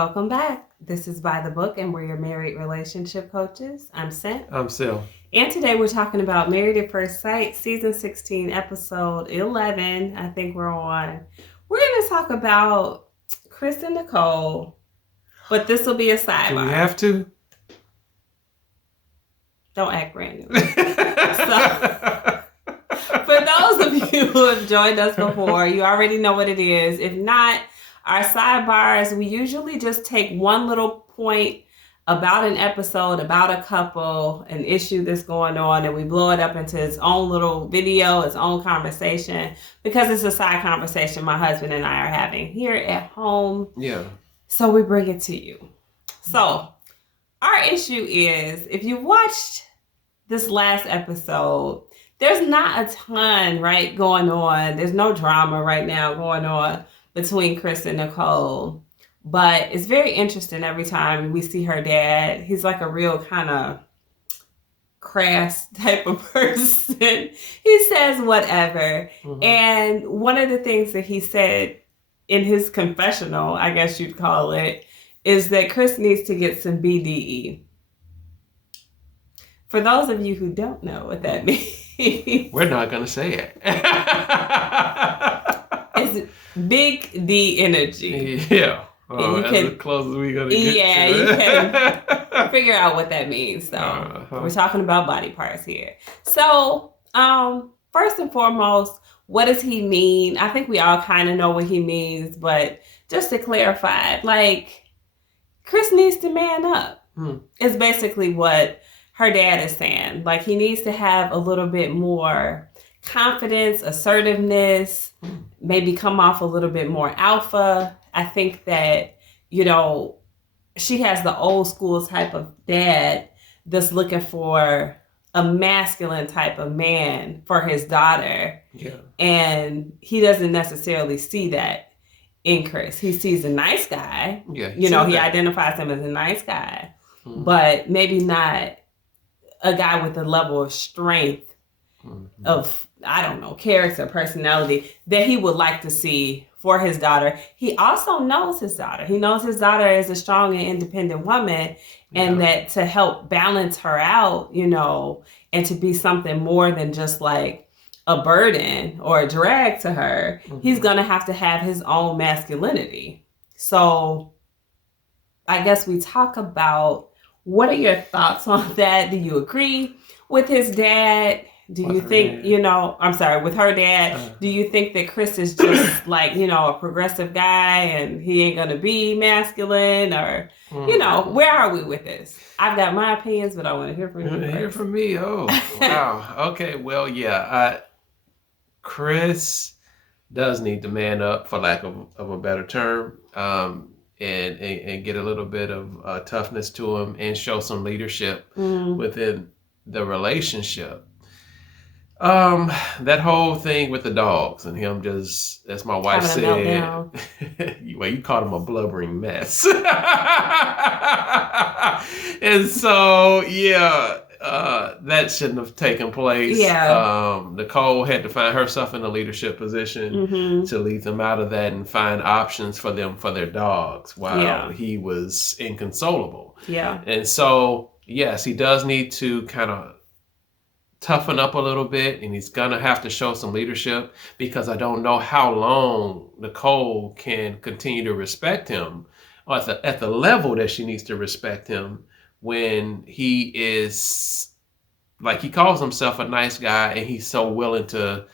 Welcome back. This is By the Book, and we're your married relationship coaches. I'm Sent. I'm Sil. And today we're talking about Married at First Sight, Season 16, Episode 11. I think we're on. We're going to talk about Chris and Nicole, but this will be a sidebar. Do we have to? Don't act brand new. So, for those of you who have joined us before, you already know what it is. If not, our sidebars, we usually just take one little point about an episode, about a couple, an issue that's going on, and we blow it up into its own little video, its own conversation, because it's a side conversation my husband and I are having here at home. Yeah. So we bring it to you. So our issue is, if you watched this last episode, there's not a ton, right, going on. There's no drama right now going on between Chris and Nicole. But it's very interesting every time we see her dad. He's like a real kind of crass type of person. He says whatever. Mm-hmm. And one of the things that he said in his confessional, I guess you'd call it, is that Chris needs to get some BDE. For those of you who don't know what that means. We're not going to say it. It's big D energy. Yeah. Oh, that's as close as we're going to get. Yeah, you can figure out what that means. So we're talking about body parts here. So first and foremost, what does he mean? I think we all kind of know what he means, but just to clarify, like, Chris needs to man up. It's basically what her dad is saying. Like, he needs to have a little bit more confidence, assertiveness, maybe come off a little bit more alpha. I think that, you know, she has the old school type of dad that's looking for a masculine type of man for his daughter. Yeah. And he doesn't necessarily see that in Chris. He sees a nice guy. Yeah. He identifies him as a nice guy, but maybe not a guy with a level of strength of, I don't know, character, personality that he would like to see for his daughter. He also knows his daughter. He knows his daughter is a strong and independent woman, and that to help balance her out, you know, and to be something more than just like a burden or a drag to her, he's going to have his own masculinity. So I guess we talk about, what are your thoughts on that? Do you agree with his dad? Do you think, with her dad, do you think that Chris is just like, you know, a progressive guy and he ain't going to be masculine, or, you know, where are we with this? I've got my opinions, but I want to hear from you. Hear from me? Oh, wow. Okay, well, yeah. Chris does need to man up, for lack of a better term, and get a little bit of toughness to him and show some leadership within the relationship. That whole thing with the dogs and him just, as my wife said, well, you called him a blubbering mess. And so, that shouldn't have taken place. Yeah. Nicole had to find herself in a leadership position to lead them out of that and find options for them, for their dogs, while he was inconsolable. Yeah. And so, yes, he does need to kind of toughen up a little bit, and he's gonna have to show some leadership, because I don't know how long Nicole can continue to respect him, or at the level that she needs to respect him, when he is, like, he calls himself a nice guy and he's so willing to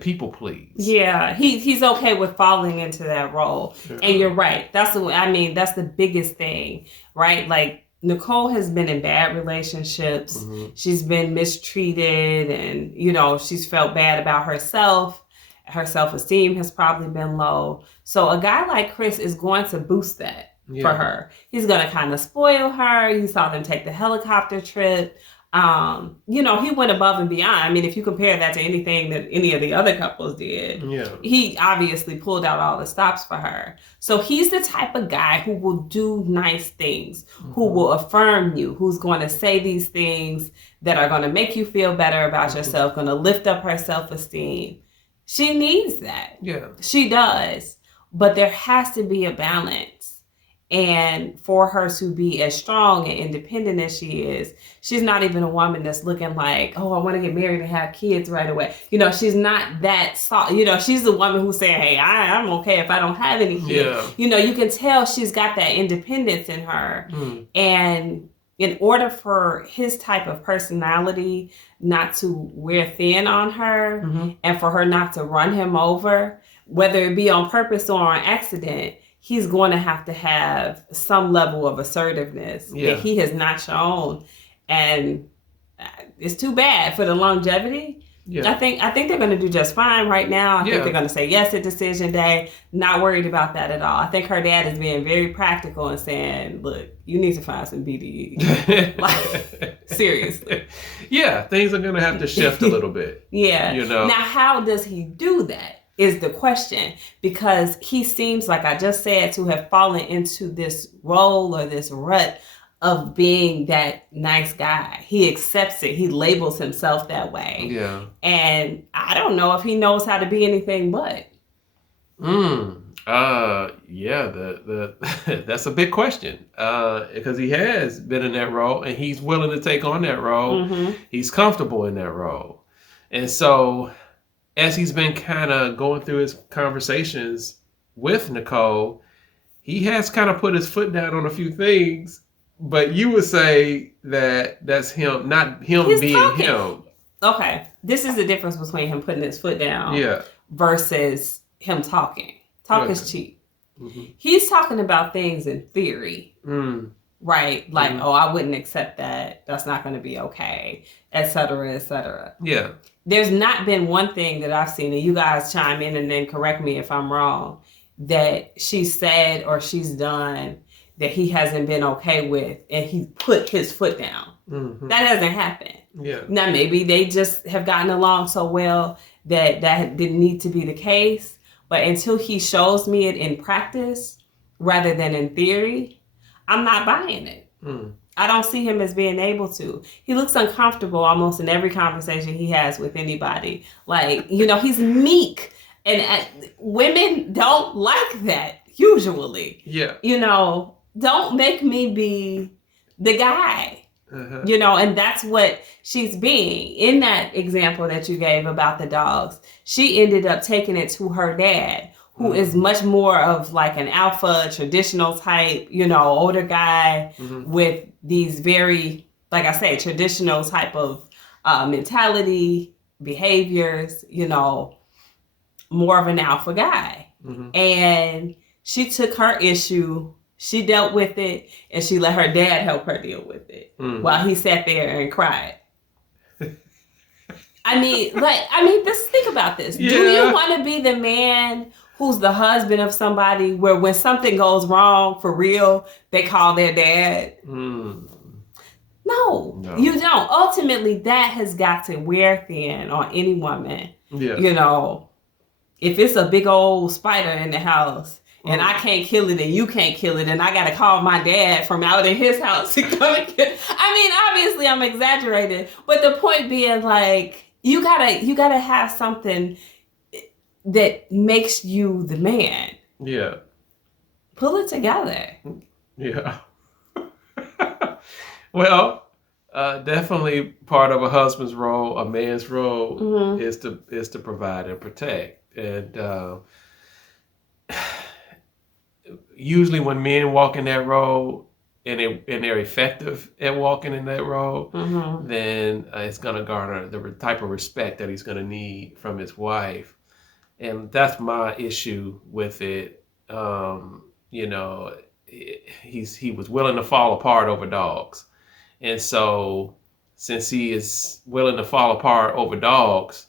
people please. Yeah, he's okay with falling into that role. Yeah. And you're right. That's the biggest thing, right? Like, Nicole has been in bad relationships. She's been mistreated, and, you know, she's felt bad about herself. Her self-esteem has probably been low. So a guy like Chris is going to boost that for her. He's going to kind of spoil her. You saw them take the helicopter trip. You know, he went above and beyond. I mean, if you compare that to anything that any of the other couples did, he obviously pulled out all the stops for her. So he's the type of guy who will do nice things, who will affirm you, who's going to say these things that are going to make you feel better about yourself, going to lift up her self-esteem. She needs that. Yeah. She does. But there has to be a balance. And for her to be as strong and independent as she is, she's not even a woman that's looking like, oh, I want to get married and have kids right away. You know, she's not that soft. You know, she's the woman who's saying, hey, I'm okay if I don't have any kids. Yeah. You know, you can tell she's got that independence in her. And in order for his type of personality not to wear thin on her and for her not to run him over, whether it be on purpose or on accident, he's going to have some level of assertiveness that he has not shown. And it's too bad for the longevity. Yeah. I think they're going to do just fine right now. I think they're going to say yes at decision day. Not worried about that at all. I think her dad is being very practical and saying, look, you need to find some BDE. Like, seriously. Yeah, things are going to have to shift a little bit. You know. Now, how does he do that? Is the question, because he seems, like I just said, to have fallen into this role or this rut of being that nice guy. He accepts it. He labels himself that way. Yeah. And I don't know if he knows how to be anything but. That's a big question. Because he has been in that role and he's willing to take on that role. He's comfortable in that role. And so as he's been kind of going through his conversations with Nicole, he has kind of put his foot down on a few things, but you would say that that's him, not him being talking. Him. Okay. This is the difference between him putting his foot down versus him talking. Talk is cheap. He's talking about things in theory, right? Like, oh, I wouldn't accept that. That's not going to be okay, et cetera, et cetera. Yeah. There's not been one thing that I've seen, and you guys chime in and then correct me if I'm wrong, that she's said or she's done that he hasn't been okay with, and he put his foot down. That hasn't happened. Yeah. Now, maybe they just have gotten along so well that didn't need to be the case. But until he shows me it in practice rather than in theory, I'm not buying it. I don't see him as being able to. He looks uncomfortable almost in every conversation he has with anybody. Like, you know, he's meek. And women don't like that, usually. Yeah. You know, don't make me be the guy. You know, and that's what she's being. In that example that you gave about the dogs, she ended up taking it to her dad, who is much more of like an alpha, traditional type, you know, older guy with these very, like I say, traditional type of mentality, behaviors, you know, more of an alpha guy. And she took her issue, she dealt with it, and she let her dad help her deal with it while he sat there and cried. I mean, just think about this. Yeah. Do you want to be the man who's the husband of somebody where when something goes wrong for real, they call their dad? No, you don't. Ultimately, that has got to wear thin on any woman. Yeah. You know, if it's a big old spider in the house and I can't kill it and you can't kill it and I got to call my dad from out in his house to come and kill it. I mean, obviously I'm exaggerating, but the point being, like, you gotta have something that makes you the man. Yeah. Pull it together. Yeah. Well, definitely part of a husband's role, a man's role, is to provide and protect. And usually when men walk in that role and they're effective at walking in that role, then it's going to garner the type of respect that he's going to need from his wife. And that's my issue with it. You know, he was willing to fall apart over dogs. And so since he is willing to fall apart over dogs,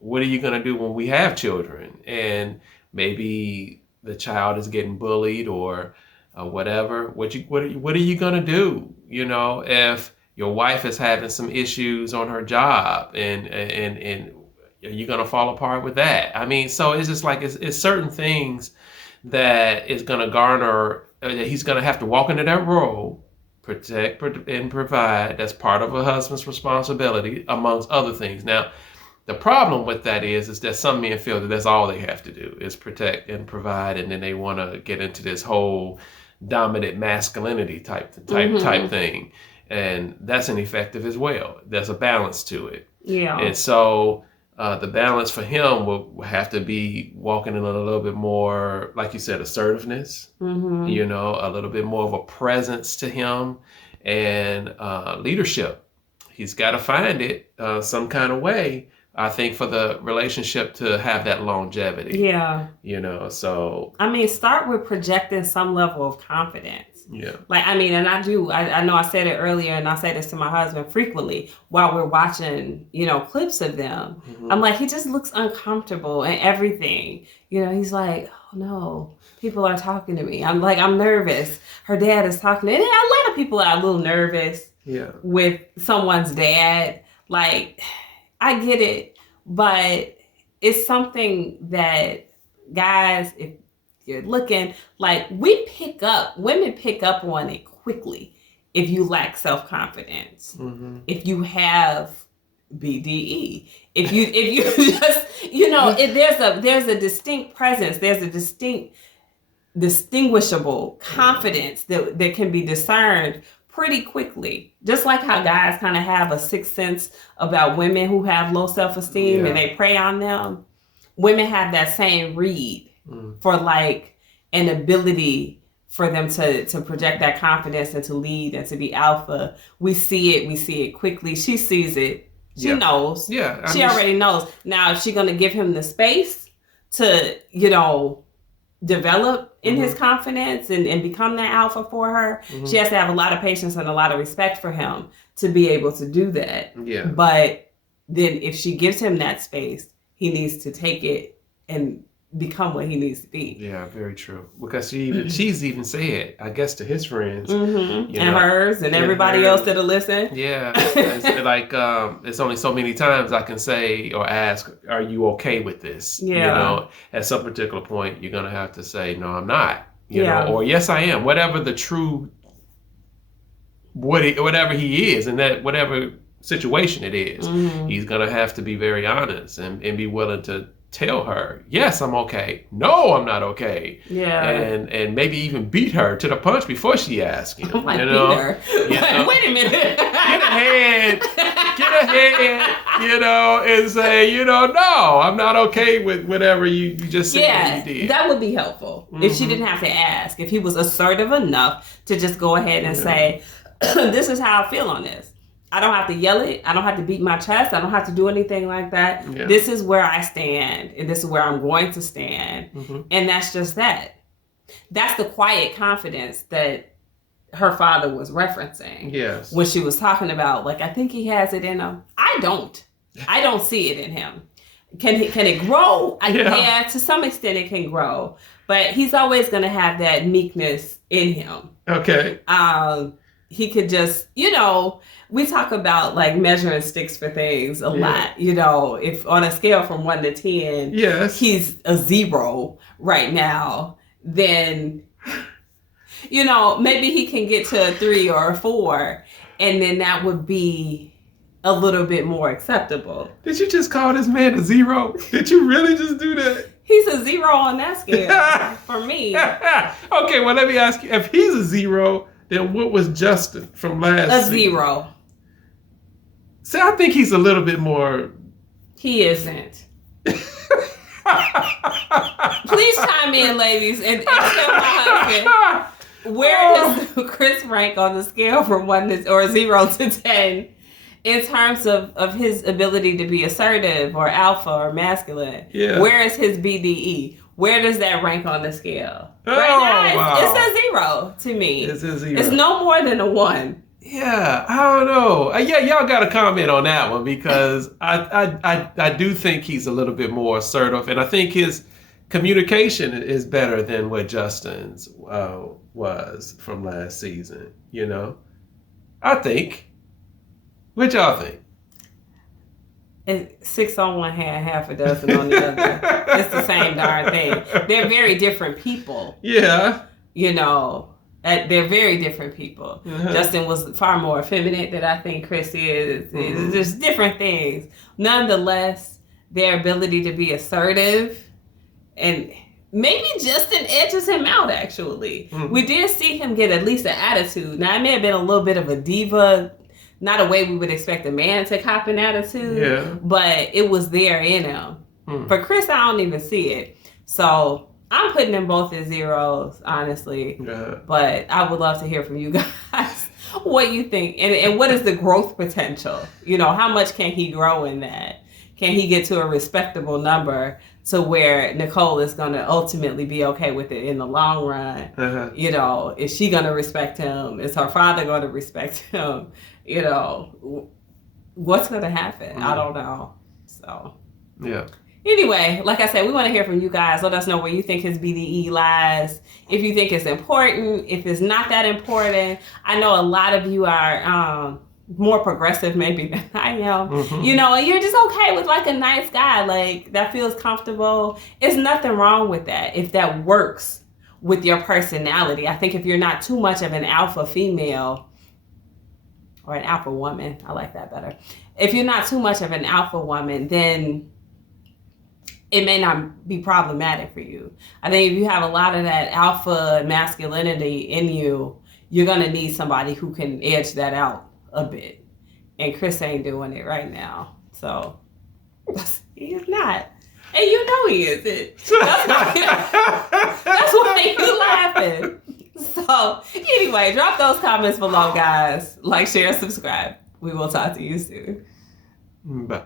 what are you going to do when we have children? And maybe the child is getting bullied or whatever. What are you going to do? You know, if your wife is having some issues on her job and are you going to fall apart with that? I mean, so it's just like it's certain things that is going to garner, that he's going to have to walk into that role, protect and provide. That's part of a husband's responsibility, amongst other things. Now, the problem with that is that some men feel that that's all they have to do is protect and provide, and then they want to get into this whole dominant masculinity type thing. And that's ineffective as well. There's a balance to it. Yeah. And so the balance for him will have to be walking in a little bit more, like you said, assertiveness, you know, a little bit more of a presence to him, and leadership. He's got to find it some kind of way, I think, for the relationship to have that longevity. Yeah. You know, so. I mean, start with projecting some level of confidence. Yeah. Like, I mean, and I know I said it earlier, and I say this to my husband frequently while we're watching, you know, clips of them. I'm like, he just looks uncomfortable and everything. You know, he's like, oh no, people are talking to me. I'm like, I'm nervous. Her dad is talking to me. And a lot of people are a little nervous with someone's dad. Like, I get it, but it's something that guys, if you're looking, like, women pick up on it quickly if you lack self-confidence, if you have BDE, if you just, you know, if there's a distinct presence, there's a distinguishable confidence that can be discerned pretty quickly. Just like how guys kind of have a sixth sense about women who have low self-esteem and they prey on them. Women have that same read for like an ability for them to project that confidence and to lead and to be alpha. We see it quickly. She sees it. She knows. Yeah. She already knows. Now, is she going to give him the space to, you know, develop in his confidence and become that alpha for her? She has to have a lot of patience and a lot of respect for him to be able to do that. Yeah. But then if she gives him that space, he needs to take it and become what he needs to be. Yeah, very true. Because she's even said, I guess, to his friends, and hers and everybody else that'll listen. Yeah, it's like it's only so many times I can say or ask, "Are you okay with this?" Yeah. You know, at some particular point, you're gonna have to say, "No, I'm not." You know, or "Yes, I am." Whatever the true, whatever he is, and that whatever situation it is, he's gonna have to be very honest and be willing to tell her, yes, I'm okay. No, I'm not okay. Yeah. And maybe even beat her to the punch before she asks him. Beat her. Wait a minute. Get ahead, you know, and say, you know, no, I'm not okay with whatever you just said you did. That would be helpful if she didn't have to ask. If he was assertive enough to just go ahead and say, this is how I feel on this. I don't have to yell it. I don't have to beat my chest. I don't have to do anything like that. Yeah. This is where I stand, and this is where I'm going to stand. And that's just that. That's the quiet confidence that her father was referencing. Yes. When she was talking about, like, I think he has it in him. I don't see it in him. Can it grow? Yeah, to some extent it can grow. But he's always going to have that meekness in him. Okay. He could just, you know, we talk about like measuring sticks for things a lot. You know, if on a scale from 1 to 10, he's a 0 right now, then, you know, maybe he can get to a 3 or a 4, and then that would be a little bit more acceptable. Did you just call this man a 0? Did you really just do that? He's a 0 on that scale for me. Okay, well, let me ask you, if he's a 0, then what was Justin from last season? A 0. See, I think he's a little bit more... He isn't. Please chime in, ladies, and tell my husband, where does Chris rank on the scale from 0 to 10 in terms of his ability to be assertive or alpha or masculine? Yeah. Where is his BDE? Where does that rank on the scale? Right now, it's a 0 to me. It's a 0. It's no more than a 1. Yeah, I don't know. Y'all got to comment on that one, because I do think he's a little bit more assertive, and I think his communication is better than what Justin's was from last season. You know, I think. What y'all think? It's 6 on one hand, half a dozen on the other. It's the same darn thing. They're very different people. Yeah. You know, they're very different people. Justin was far more effeminate than I think Chris is. It's just different things. Nonetheless, their ability to be assertive and maybe Justin edges him out, actually. Mm-hmm. We did see him get at least an attitude. Now, it may have been a little bit of a diva, not a way we would expect a man to cop an attitude, but it was there in him. For Chris, I don't even see it. So I'm putting them both at zeros, honestly. But I would love to hear from you guys what you think. And what is the growth potential? You know, how much can he grow in that? Can he get to a respectable number to where Nicole is going to ultimately be okay with it in the long run? You know, is she going to respect him? Is her father going to respect him? You know, what's going to happen? I don't know. So, yeah. Anyway, like I said, we want to hear from you guys. Let us know where you think his BDE lies. If you think it's important, if it's not that important. I know a lot of you are more progressive maybe than I am. You know, and you're just okay with like a nice guy, like that feels comfortable. There's nothing wrong with that if that works with your personality. I think if you're not too much of an alpha female or an alpha woman, I like that better. If you're not too much of an alpha woman, then it may not be problematic for you. I think if you have a lot of that alpha masculinity in you, you're going to need somebody who can edge that out a bit. And Chris ain't doing it right now. So he is not. And you know he isn't. That's why you laughing. So anyway, drop those comments below, guys. Like, share, subscribe. We will talk to you soon. Bye.